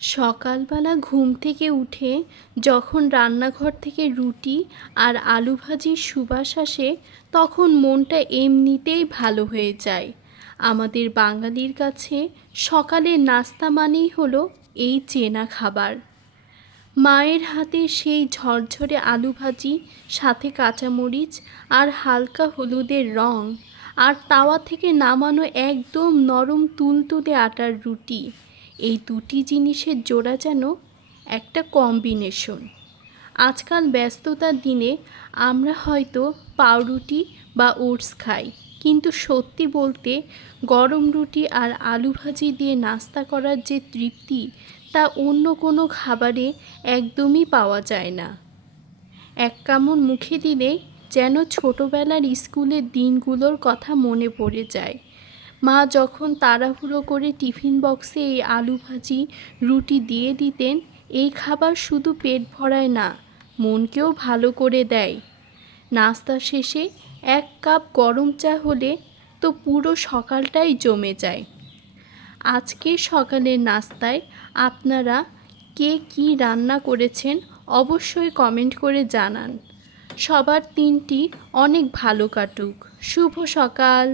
সকালবেলা ঘুম থেকে উঠে যখন রান্নাঘর থেকে রুটি আর আলু ভাজির সুবাস আসে তখন মনটা এমনিতেই ভালো হয়ে যায়। আমাদের বাঙালির কাছে সকালের নাস্তা মানেই হলো এই চেনা খাবার। মায়ের হাতে সেই ঝরঝরে আলু ভাজি, সাথে কাঁচামরিচ আর হালকা হলুদের রং, আর তাওয়া থেকে নামানো একদম নরম তুলতুলে আটার রুটি, এই দুটি জিনিসের জোড়া যেন একটা কম্বিনেশন। আজকাল ব্যস্ততার দিনে আমরা হয়তো পাউরুটি বা ওটস খাই, কিন্তু সত্যি বলতে গরম রুটি আর আলু ভাজি দিয়ে নাস্তা করার যে তৃপ্তি, তা অন্য কোনো খাবারে একদমই পাওয়া যায় না। এক কামড় মুখে দিলে যেন ছোটোবেলার স্কুলের দিনগুলোর কথা মনে পড়ে যায়। মা যখন তাড়াহুড়ো করে টিফিন বক্সে এই আলু ভাজি রুটি দিয়ে দিতেন, এই খাবার শুধু পেট ভরায় না, মনকেও ভালো করে দেয়। নাস্তা শেষে এক কাপ গরম চা হলে তো পুরো সকালটাই জমে যায়। আজকে সকালের নাস্তায় আপনারা কে কী রান্না করেছেন অবশ্যই কমেন্ট করে জানান। সবার দিনটি অনেক ভালো কাটুক। শুভ সকাল।